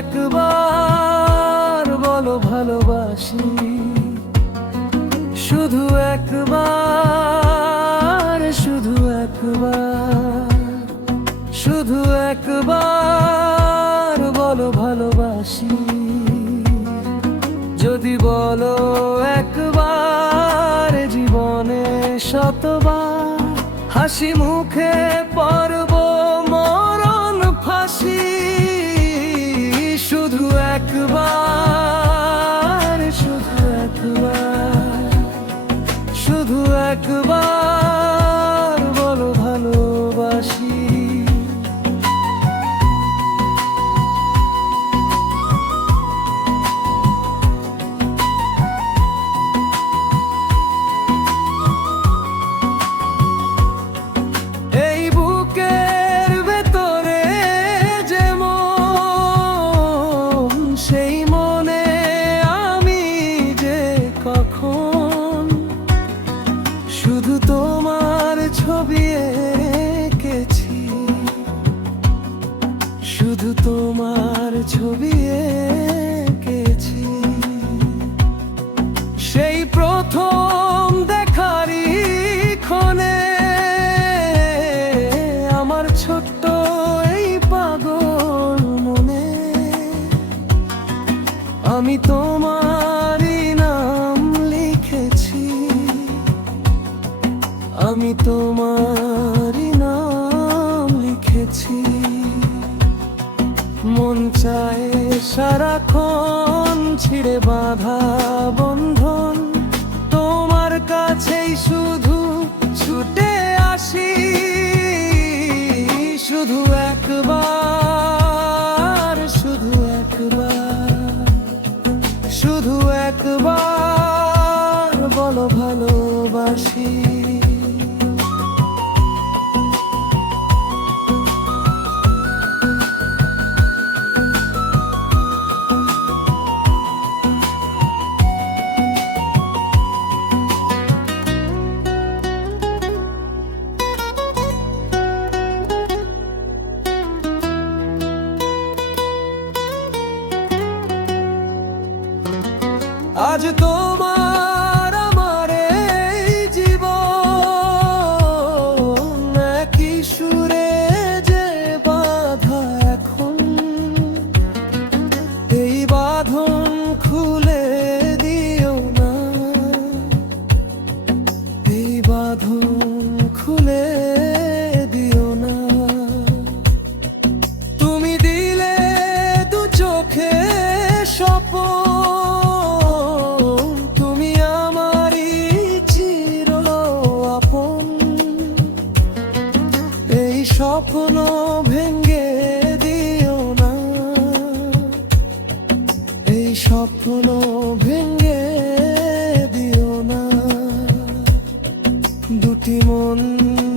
একবার বলো ভালোবাসি, শুধু একবার, শুধু একবার, শুধু একবার বলো ভালোবাসি। যদি বলো একবার, জীবনে শতবার হাসি মুখে পরব মরণ ফাঁসি। শুধু একবার, শুধু একবার, শুধু একবার বলো ভালোবাসি। এই বুকের ভেতরে যেমন, সেই মনে আমি যে কখন শুধু তোমার ছবি এঁকেছি, শুধু তোমার ছবি এঁকেছি। সেই প্রথম দেখারই ক্ষণে আমার ছোট্ট এই পাগল মনে আমি তোমারই নাম লিখেছি, আমি তোমারই নাম লিখেছি। মন চায় সারাক্ষণ ছিঁড়ে বাঁধা বন্ধন তোমার কাছেই শুধু ছুটে আসি। শুধু একবার, শুধু একবার, শুধু একবার বলো ভালোবাসি। আজ তোমার আমার এই জীবন একই সুরে যে বাঁধা এখন, এই বাঁধন খুলে দিও না, এই বাঁধন খুলে দিও না। তুমি দিলে দু চোখে স্বপ্ন, স্বপ্ন ভেঙে দিও না, এই স্বপ্ন ভেঙে দিও না। দুটি মন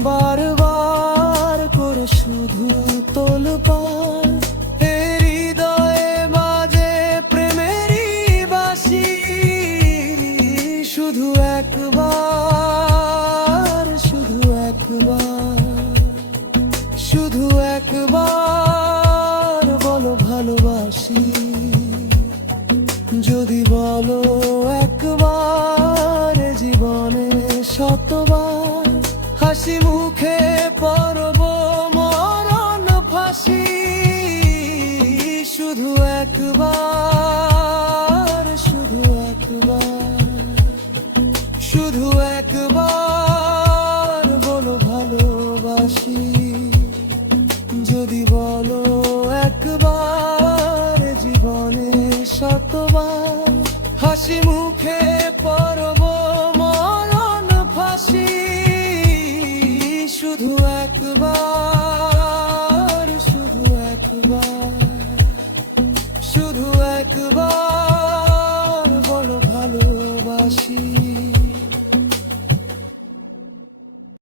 বারবার করে শুধু তোলপাড়, হৃদয়ে বাজে প্রেমেরই বাঁশি। শুধু একবার, শুধু একবার, শুধু একবার বলো ভালোবাসি। যদি বলো একবার, জীবনে শতবার হাসি মুখে পরব মরণ ফাঁসি। শুধু একবার, শুধু একবার, শুধু একবার বলো ভালোবাসি। যদি বলো একবার, জীবনে শতবার হাসি মুখে পরব মরণ ফাঁসি। শুধু একবার, শুধু একবার, শুধু একবার।